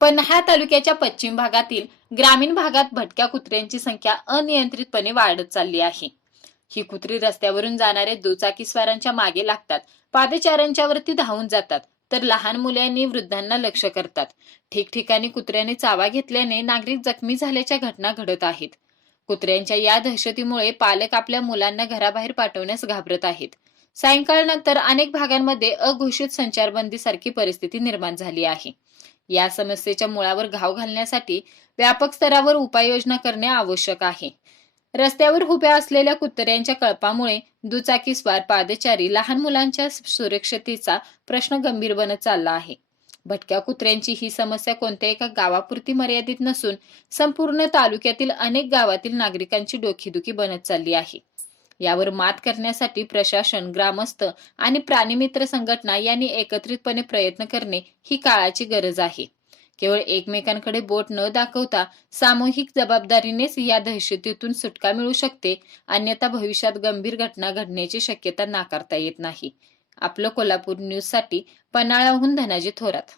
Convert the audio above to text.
पन्हाळा तालुक्याच्या पश्चिम भागातील ग्रामीण भागात भटक्या कुत्र्यांची संख्या अनियंत्रितपणे वाढत चालली आहे. ही कुत्री रस्त्यावरून जाणाऱ्या दुचाकीस्वारांच्या मागे लागतात. पादचाऱ्यांच्या वरती धावून जातात. तर लहान मुलांनी वृद्धांना लक्ष करतात. ठिकठिकाणी कुत्र्याने चावा घेतल्याने नागरिक जखमी झाल्याच्या घटना घडत आहेत. कुत्र्यांच्या या दहशतीमुळे पालक आपल्या मुलांना घराबाहेर पाठवण्यास घाबरत आहेत. सायंकाळनंतर अनेक भागांमध्ये अघोषित संचारबंदी सारखी परिस्थिती निर्माण झाली आहे. या समस्येच्या मुळावर घाव घालण्यासाठी व्यापक स्तरावर उपाययोजना करणे आवश्यक आहे. रस्त्यावर उभ्या असलेल्या कुत्र्यांच्या कळपामुळे दुचाकीस्वार पादचारी लहान मुलांच्या सुरक्षतेचा प्रश्न गंभीर बनत चालला आहे. भटक्या कुत्र्यांची ही समस्या कोणत्या एका गावापुरती मर्यादित नसून संपूर्ण तालुक्यातील अनेक गावातील नागरिकांची डोकीदुखी बनत चालली आहे. यावर मात करण्यासाठी प्रशासन ग्रामस्थ आणि प्राणीमित्र संघटना यांनी एकत्रितपणे प्रयत्न करणे ही काळाची गरज आहे. केवळ एकमेकांकडे बोट न दाखवता सामूहिक जबाबदारीनेच या दहशतीतून सुटका मिळू शकते अन्यथा भविष्यात गंभीर घटना घडण्याची शक्यता नाकारता येत नाही. आपलं कोल्हापूर न्यूजसाठी पन्हाळाहून धनाजी थोरात.